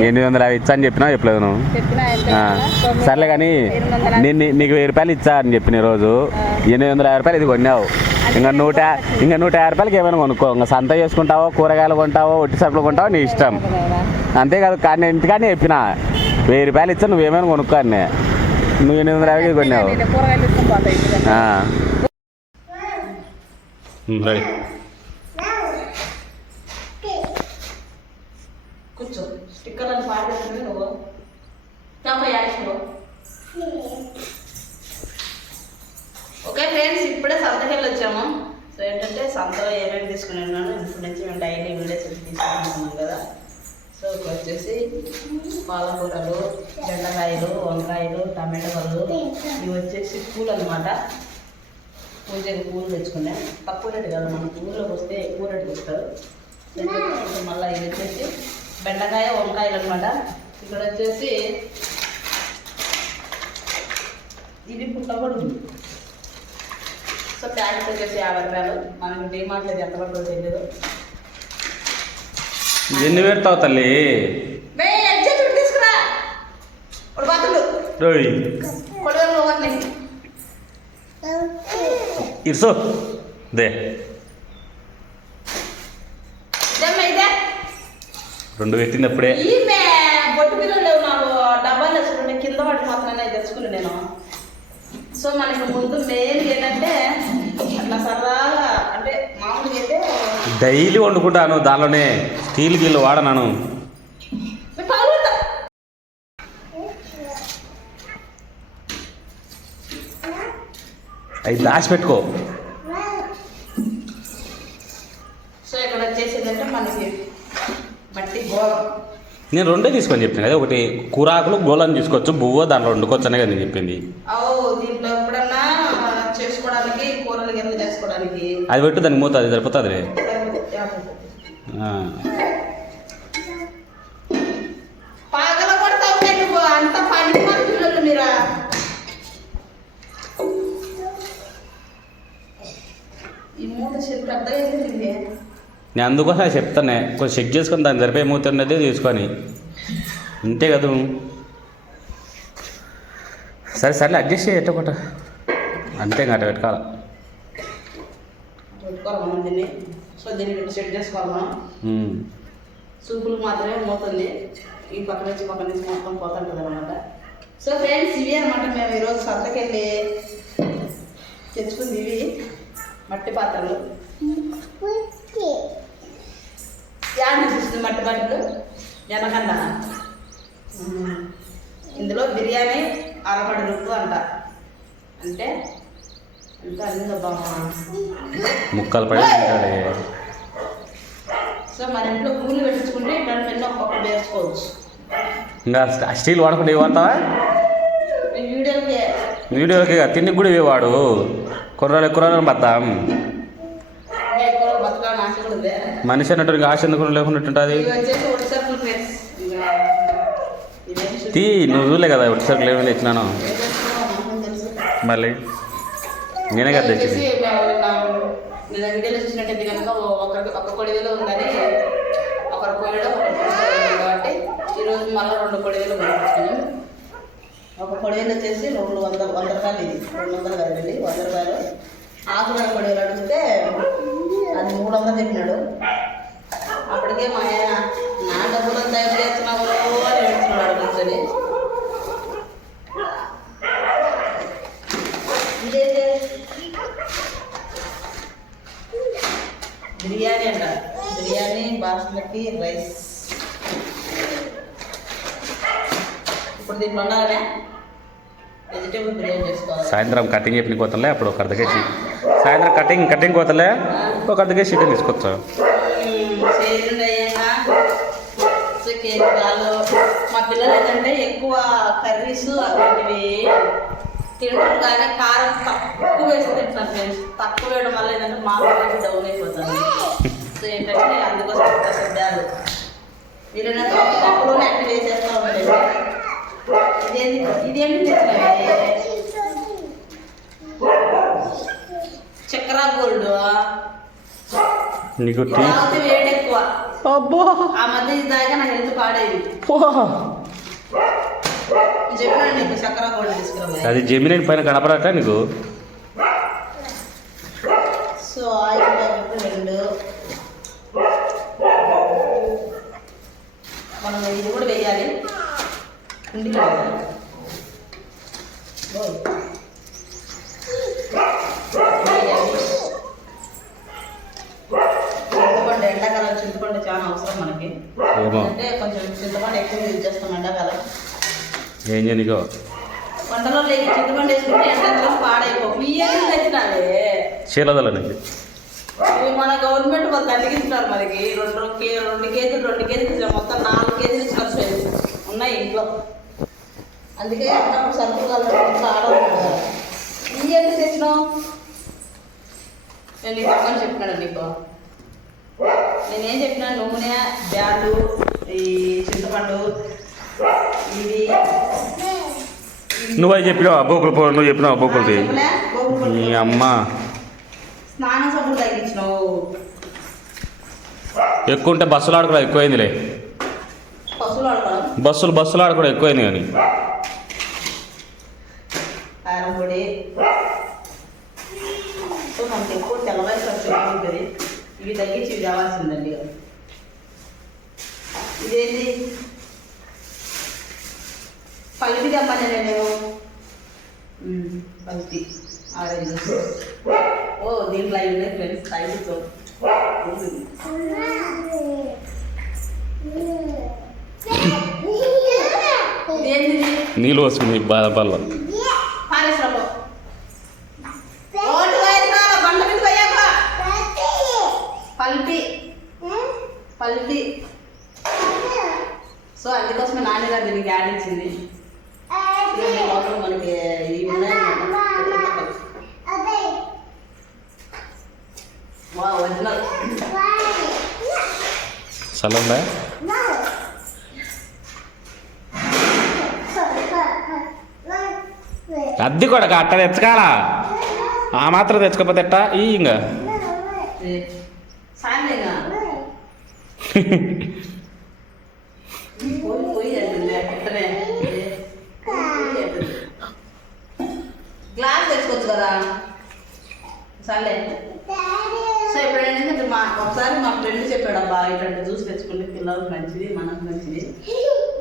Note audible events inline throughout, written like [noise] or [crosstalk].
ఎనిమిది వందల యాభై ఇచ్చా అని చెప్పినా చెప్పలేదు నువ్వు. సర్లే కానీ నేను నీకు వెయ్యి రూపాయలు ఇచ్చా అని చెప్పిన ఈరోజు ఎనిమిది వందల యాభై రూపాయలు ఇది కొన్నావు. ఇంకా నూట ఇంకా నూట యాభై రూపాయలకి ఏమైనా కొనుక్కో. ఇంకా సంత చేసుకుంటావో కూరగాయలు కొంటావో ఒట్టి సరుకులు కొంటావో నీ ఇష్టం. అంతేకాదు కానీ నేను ఇంటికానే చెప్పిన వెయ్యి రూపాయలు ఇచ్చా నువ్వేమైనా కొనుక్కో అని నువ్వు ఎనిమిది వందల యాభైకి కొన్నావు. నేను కూరగాయలు తీసుకొని పోతా ఇంటికి. ఆ. ఉమ్, రెడీ కూర్చో స్టిక్కర్లను పాడేస్తుంది నువ్వు తప్ప యాక్షన్ ఓకే ఫ్రెండ్స్ ఇప్పుడే సంతకి వెళ్ళి వచ్చాము సో ఏంటంటే సంతలో ఏమేమి తీసుకుని ఉన్నాను ఇప్పుడు నుంచి మేము డైలీ వీడియోస్ తీసుకుంటున్నాం కదా. సో ఇక్కడ వచ్చేసి పాలకూరలు బెండకాయలు వంకాయలు టమాటాలు ఇవి వచ్చేసి పూలు అనమాట పూజకి పూలు తెచ్చుకున్నాం. తక్కువ రేటు కదా మన ఊళ్ళోకి వస్తే ఎక్కువ రేటు వస్తారు. మళ్ళీ ఇది వచ్చేసి బెండకాయ వంకాయలు అనమాట ఇక్కడ వచ్చేసి ఇది పుట్టగొడుగు. సో ప్యాకెట్ వచ్చేసి యాభై రూపాయలు. మనకి డిమార్ట్లో ఎంత పడుతుందో తెలియదు ఎన్ని పెడతావు తల్లి? తీసుకురా. ఇర్సో. దే. రెండు ఈమె బొట్టు పిల్లలు లేవు నాకు డబ్బాలు కింద పడి మాత్రమే తెచ్చుకుని నేను. సో మనకి ముందు మెయిన్ ఏంటంటే అట్లా సరదాగా అంటే మామూలుగా అయితే డైలీ వండుకుంటాను దానిలోనే స్టీల్ గిల్లు వాడనాను. అవి దాచిపెట్టుకో. సో ఇక్కడ వచ్చేసి ఏంటంటే మనకి మట్టి గోళం. నేను రెండే తీసుకొని చెప్పాను కదా. ఒకటి కూరాకులు గోళం తీసుకోవచ్చు బువ్వ దాంట్లో వండుకోవచ్చు అనే కదా నేను చెప్పింది. ఓ దీంట్లో ఎప్పుడన్నా చేసుకోవడానికి కూరలు కింద చేసుకోవడానికి? అది పెట్టు దానికి మూత అది సరిపోతుంది మీరా? ఈ పెద్దగా నేను అందుకోసం చెప్తానే కొంచెం చెక్ చేసుకొని దాన్ని సరిపోయే మూత ఉన్నది తీసుకొని. అంతే కదా. సరే సర్లే అడ్జస్ట్ చేయి అంతే ఇంకా అట్ట పెట్టుకోవాలి. సో దీన్ని సెట్ చేసుకోవాలి మనం? ఉమ్. సూపులకు మాత్రమే మూతుంది ఈ పక్క నుంచి పక్క నుంచి మొత్తం పోతుంటుంది అనమాట సో ఫ్రెండ్స్ ఇవి అనమాట మేము ఈరోజు సంతకెళ్ళి తెచ్చుకుంది ఇవి మట్టి పాత్రలు. యాడ్ చూస్తుంది మట్టి పాత్రలు వెనకన్నా ఇందులో బిర్యానీ అరపడి రుక్కు అంట. అంటే ఎంత అన్ని బామ్మ ముక్కలు పడి. సో మన ఇంట్లో పూలు పెట్టించుకుంటే ఇట్లాంటి పెన్ను ఒక్కొక్క వేసుకోవచ్చు ఇంకా స్టీల్ వాడకుండా ఇవి వాడతావా? ఈ వీడియోకి. వీడియోకి తిండి కూడా ఇవి వాడు. కుర్రాలు ఇంకా ఎక్కువ బతకాలని ఆశ కూడా ఉంది? మనిషి అన్నట్టు ఆశ ఎందుకు లేకుండా తీ నువ్వు చూడలే కదా ఒట్టి సరుకులు ఏమైనా తెచ్చినాను. మళ్ళీ? నేనే కదా తెచ్చింది. ఒక కొడివేలో ఒక వచ్చేసి రెండు వందల వంద రూపాయలు ఇది. రెండు వందలు కదండి వంద రూపాయలు. ఆకుల కొడివేలు అడిగితే అది మూడు వందలు చెప్పినాడు. అప్పటికే మా ఆయన నా డబ్బులు అంతా ఎప్పుడు చేస్తున్నావు అని ఏడుస్తున్నాడు కూర్చొని. ఇదైతే బిర్యానీ అంట. బిర్యానీ బాస్మతి రైస్. ఇప్పుడు దీంట్లో ఉండాలనే వెజిటేబుల్ బిర్యానీ చేసుకోవాలి. సాయంత్రం కటింగ్ చెప్పిన పోతుండే అప్పుడు ఒక అర్ధకేసి సాయంత్రం కటింగ్ కటింగ్ కోతలే ఒక అర్ధకేసి చికెన్ తీసుకొచ్చా. సో కేక్ మా పిల్లలు ఏంటంటే ఎక్కువ కర్రీస్ అలాంటివి తింటారు కానీ కారం తక్కువ వేసి తింటున్నారు ఫ్రెండ్స్. తక్కువ వేయడం వల్ల ఏంటంటే మా పిల్లలకి డౌన్ అయిపోతుంది సో ఏంటంటే అందుకోసం ఇంత శ్రద్ధాలు వీళ్ళైనా తక్కువలోనే అన్ని ఇదేంటి ఇదేంటి తెచ్చినవి చక్కెర గోల్డ్ నీకు టీ తాగితే వేడి ఎక్కువ. అబ్బో. ఆ మధ్య ఇది తాగా నా హెల్త్ పాడైంది. చెప్పాను నీకు చక్కెర కూడా తీసుకురా అది జమినైన్ పైన కనపడట నీకు? సో ఆయిల్ ప్యాకెట్ రెండు. మనం ఇది కూడా వేయాలి. ఇంటికి వేయాలి. ఓయ్. వేయాలి. చింతపండు ఎండాకాలం చింతపండు చాలా అంటే కొంచెం చింతపండు ఎక్కువ యూజ్ చేస్తాం ఎండాకాలం ఏం చేయనికో వంటలో చింతపండు వేసుకుంటే ఎండాకాలం పాడైపో బియ్యం తెచ్చినావే? చీలదలనికి ఇవి మన గవర్నమెంట్ వాళ్ళు తగ్గిస్తున్నారు మనకి. రెండు కే రెండు కేజీలు రెండు కేజీలు. మొత్తం నాలుగు కేజీలు ఇచ్చిన ఉన్నాయి ఇంట్లో. అందుకే అన్నప్పుడు సరుకులు కలపడం ఇంట్లో ఆడవచ్చు కదా. ఇవి ఎందుకు తెచ్చినావు? నేను చెప్పినాడు నీకు. నేనేం చెప్పినా నూనె బ్యాలు ఈ చింతపండు ఇవి. నువ్వు అది చెప్పినావు? అబ్బోకులు పో నువ్వు చెప్పినావు అబ్బోకులది నీ పొడి. అమ్మ. స్నానం సబ్బులు తగ్గించినావు. ఎక్కువ ఉంటే బస్సులు ఆడుకోవడం ఎక్కువైందిలే. బస్సులు బస్సులు ఆడుకోవడం ఎక్కువైంది కానీ. కారం పొడి. సో మనకి ఎక్కువ తెల్లవారి ఖర్చు ఉంటుంది. ఇవి తగ్గించి ఇవి తేవాల్సిందండి ఇక. ఇదేంటి పల్లి తెమ్మని నేను మ్మ్, పల్లి ఆరెంజ్. ఓ దీంట్లో అవి ఉన్నాయి ఫ్రెండ్స్ ఇదేంటిది నీళ్ళు వస్తుంది బాధ పారేసిరాపో ఓటు వేసినారా బండ మీద పోయాక పల్పి పల్పి సో అందుకోసమే నాన్నగారు దీనికి యాడ్ ఇచ్చింది చూడండి, లోపల మనకి ఇవి ఉన్నాయన్నమాట వా ఒరిజినల్ చల్లందా అద్దె కూడా అట్ట తెచ్చకాలా ఆ మాత్రం తెచ్చుకోపోతే ఎట్టా? ఈ ఇంకా [laughs] సాయంత్రంగా పోయి పోయి అంటుంది అట్టనే పోయి అంటుంది. గ్లాస్ తెచ్చుకోవచ్చు కదా సర్లే సో ఇప్పుడు ఏంటంటే మా ఒకసారి మా ఫ్రెండ్ చెప్పాడు అబ్బా ఇట్లాంటి జ్యూస్ తెచ్చుకుంటే పిల్లలకు మంచిది మనకు మంచిది.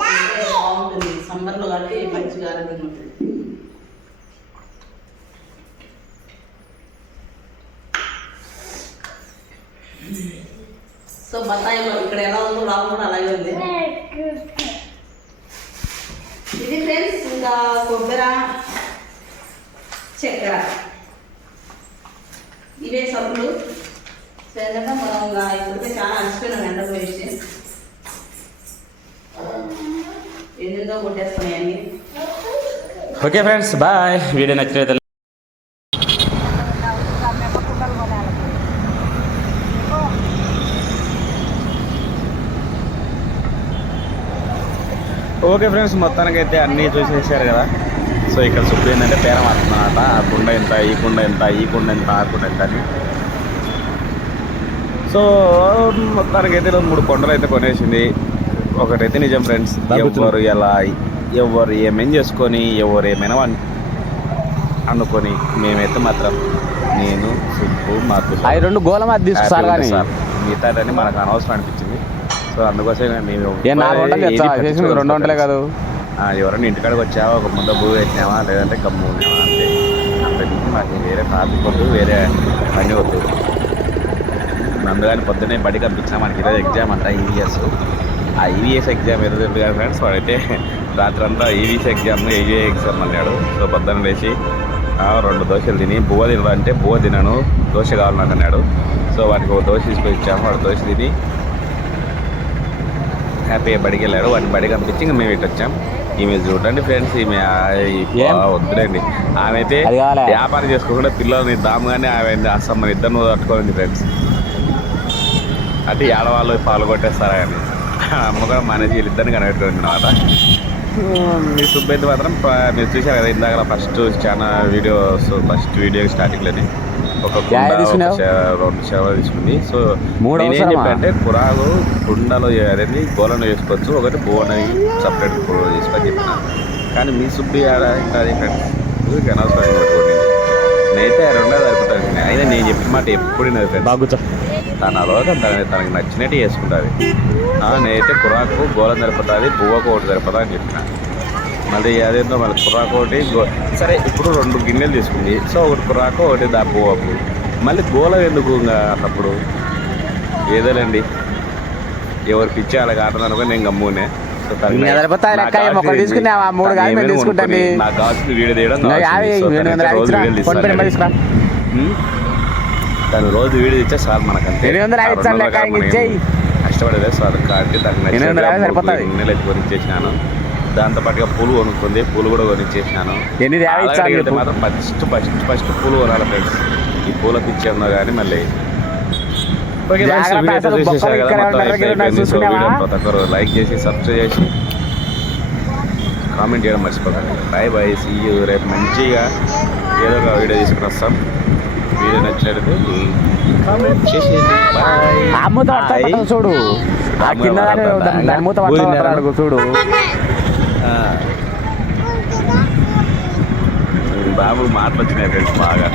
బాగుంటుంది. సమ్మర్లో కాబట్టి మంచిగా ఆరోగ్యంగా ఉంటుంది. సో బత్తాయిలో ఇక్కడ ఎలా ఉందో లోపల కూడా అలాగే ఉంది. ఇది ఫ్రెండ్స్ ఇంకా కొబ్బరి చక్కెర. ఇవే సబ్బులు మనం ఇప్పటికే చాలా అలసిపోయినాం ఎండ ఎన్నెందో కొట్టేస్తున్నాయి ఓకే ఫ్రెండ్స్ బాయ్ వీడియో నచ్చినట్లయితే ఓకే ఫ్రెండ్స్ మొత్తానికి అయితే అన్నీ చూసేసారు కదా. సో ఇక్కడ సుబ్బు ఏంటంటే పేరం వస్తుందన్నమాట ఆ కుండ ఎంత ఈ కుండ ఎంత ఈ కుండ ఎంత ఆ కుండ ఎంత అని. సో మొత్తానికి అయితే ఈరోజు మూడు కొండలు అయితే కొనేసింది. ఒకటైతే నిజం ఫ్రెండ్స్ ఎవరు ఎలా ఎవరు ఏమేం చేసుకొని ఎవరు ఏమైనా అన్- అనుకొని మేమైతే మాత్రం నేను సుబ్బు మాకు అవి రెండు గోళం అది తీసుకున్నారు కానీ. మిగతాదని మనకు అనవసరం అనిపించింది. సో అందుకోసం మేము రెండు వంటలే కాదు. ఎవరైనా ఇంటికాడికి వచ్చావా ఒక ముద్ద భూ పెట్టినావా లేదంటే గమ్ము ఉన్నావా అంతే. అంతకుమించి మాకు వేరే టాపిక్ వద్దు వేరే పని వద్దు అందుకని పొద్దున్నే బడికి పంపించాం మనకి ఈరోజు ఎగ్జామ్ అంట ఈవీఎస్ ఆ ఈవీఎస్ ఎగ్జామ్ ఏదో కదా ఫ్రెండ్స్ వాడైతే రాత్రి అంతా ఈవీఎస్ ఎగ్జామ్ ఈవీఏ ఎగ్జామ్ అన్నాడు. సో పొద్దున్న లేచి ఆ, రెండు దోశలు తిని బువ్వ తినరా అంటే బువ్వ తినను దోశ కావాలి నాకు అన్నాడు. సో వాడికి ఒక దోశ తీసుకొని ఇచ్చాము వాడు దోశ తిని హ్యాపీగా బడికి వెళ్ళాడు. వాడిని బడికి పంపించి ఇంకా మేము ఇటు వచ్చాం. ఈమె చూడండి ఫ్రెండ్స్ ఈమె వద్దులేండి. ఆమె అయితే? వ్యాపారం చేసుకోకుండా పిల్లల్ని దాముగానే ఆమె అసలు మన ఇద్దరు తట్టుకోండి ఫ్రెండ్స్ అంటే ఆడవాళ్ళు పాలు కొట్టేస్తారా అని అమ్మ కూడా మానేసి వీళ్ళిద్దరిని కనబెట్టుకుంది అనమాట మీ సుబ్బైతే మాత్రం మీరు చూశారు కదా ఇందాక ఫస్ట్ చాలా వీడియోస్ ఫస్ట్ వీడియో స్టార్టింగ్లోనే ఒక కుండ, రెండు చెవలు తీసుకుంది. సో మూడు నేనేం అవసరమా? చెప్పా అంటే కురాలు కుండలో అనేది గోలను వేసుకోవచ్చు ఒకటి బోనవి సపరేట్ కూర చేసుకొని చెప్పిన. కానీ మీ సుబ్బి ఆడ ఇంకా ఫ్రెండ్స్ అనవసరం నేనైతే రెండో సరిపోతుంది అయినా నేను చెప్పిన మాట ఎప్పుడు ఫ్రెండ్స్. తన అలవాటు తన తనకి నచ్చినట్టు చేసుకుంటుంది. నేనైతే కురాకు గోళం సరిపోతుంది పువ్వకు ఒకటి సరిపోతా అని చెప్పిన. మళ్ళీ అదేందో మళ్ళీ కురాకు ఒకటి గో సరే ఇప్పుడు రెండు గిన్నెలు తీసుకుంది. సో ఒకటి కురాకు ఒకటి దా పువ్వకు మళ్ళీ గోళం ఎందుకు ఇంకా అన్నప్పుడు ఏదోలేండి. ఎవరు పిచ్చి అలా కాటది అనుకో నేను గమ్మునే. తనకి మూడు కాదు మేము ఏమైనా తీసుకుంటాం కొనుక్కొని నీ. నాకు వీడియో తీయడం యాభై రోజు వీడియో ఇచ్చే సార్ మనకంతే. ఎనిమిది వందల యాభై ఆ ఇచ్చాను రెండు లెక్క, వందల ఇంక ఇచ్చేయి. కష్టపడేదే సార్ కాబట్టి దానికి ఎనిమిది వందల యాభై సరిపోతాయి. గిన్నెలు ఎత్తి కొనిచ్చేసినాను దాంతో పాటుగా పూలు కొనుక్కుంది పూలు కూడా కొనిచ్చేసినాను. ఎనిమిది యాభై ఇచ్చాను. మాత్రం ఫస్ట్ ఫస్ట్ ఫస్ట్ పూలు కొనాలి ఫ్రెండ్స్. ఈ పూల పిచ్చి ఉందో కానీ మళ్ళీ ప్రతి ఒక్కరు లైక్ చేసి సబ్స్క్రైబ్ చేసి కామెంట్ చేయడం మర్చిపోకండి. బాయ్ బాయ్ సీ యూ రేపు మంచిగా ఏదో ఒక వీడియో తీసుకుని వస్తాం. వీడియో కామెంట్ చేసేయండి. పక్కన చూడు. ఆ కింద దాని మూత చూడు. బాబు మాటలు వచ్చినాయి ఫ్రెండ్స్ బాగా.